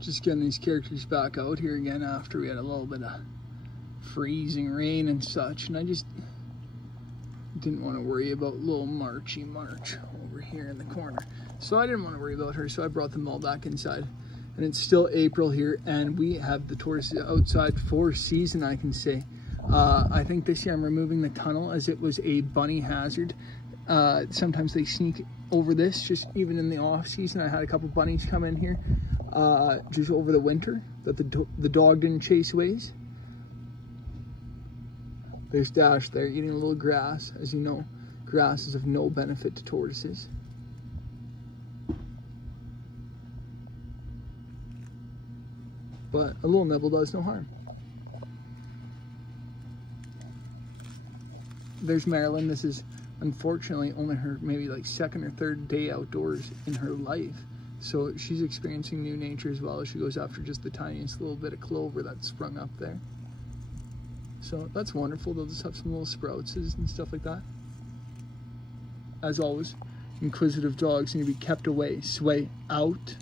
Just getting these characters back out here again after we had a little bit of freezing rain and such, and I just didn't want to worry about little March over here in the corner. So I didn't want to worry about her, so I brought them all back inside. And it's still April here, and we have the tortoises outside for season, I can say. I think this year I'm removing the tunnel as it was a bunny hazard. Sometimes they sneak over this, just even in the off season. I had a couple bunnies come in here just over the winter that the dog didn't chase away. There's Dash there eating a little grass. As you know, grass is of no benefit to tortoises. But a little nibble does no harm. There's Marilyn. This is unfortunately only her maybe like second or third day outdoors in her life. So she's experiencing new nature as well as she goes after just the tiniest little bit of clover that's sprung up there. So that's wonderful. They'll just have some little sprouts and stuff like that. As always, inquisitive dogs need to be kept away. Sway out.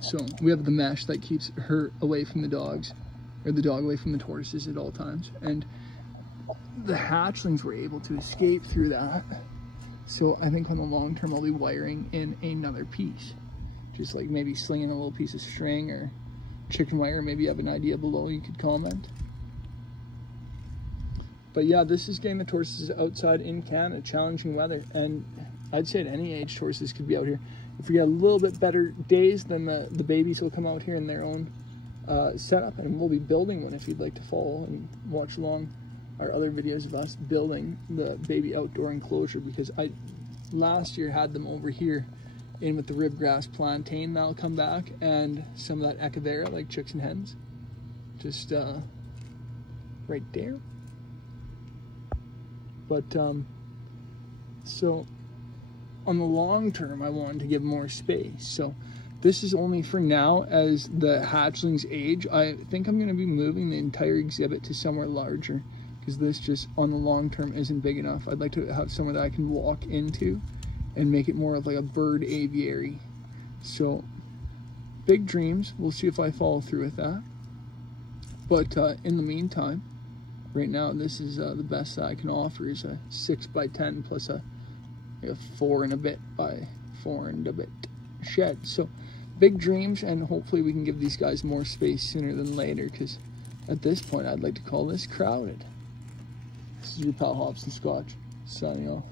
So we have the mesh that keeps her away from the dogs, or the dog away from the tortoises at all times. And the hatchlings were able to escape through that. So I think on the long term, I'll be wiring in another piece. Just like maybe slinging a little piece of string or chicken wire. Maybe you have an idea below, you could comment. But yeah, this is getting the tortoises outside in Canada, challenging weather. And I'd say at any age, tortoises could be out here. If we get a little bit better days, then the babies will come out here in their own setup, and we'll be building one if you'd like to follow and watch along our other videos of us building the baby outdoor enclosure, because I last year had them over here in with the ribgrass plantain that'll come back, and some of that echevera like chicks and hens, just right there. But so on the long term, I wanted to give more space. So this is only for now as the hatchlings age. I think I'm going to be moving the entire exhibit to somewhere larger, because this just on the long term isn't big enough. I'd like to have somewhere that I can walk into and make it more of like a bird aviary. So big dreams. We'll see if I follow through with that. But in the meantime, right now, this is the best that I can offer is a 6x10 plus a 4 and a bit by 4 and a bit shed. So big dreams, and hopefully we can give these guys more space sooner than later, because at this point I'd like to call this crowded. This is your pal Hobson Scotch signing off.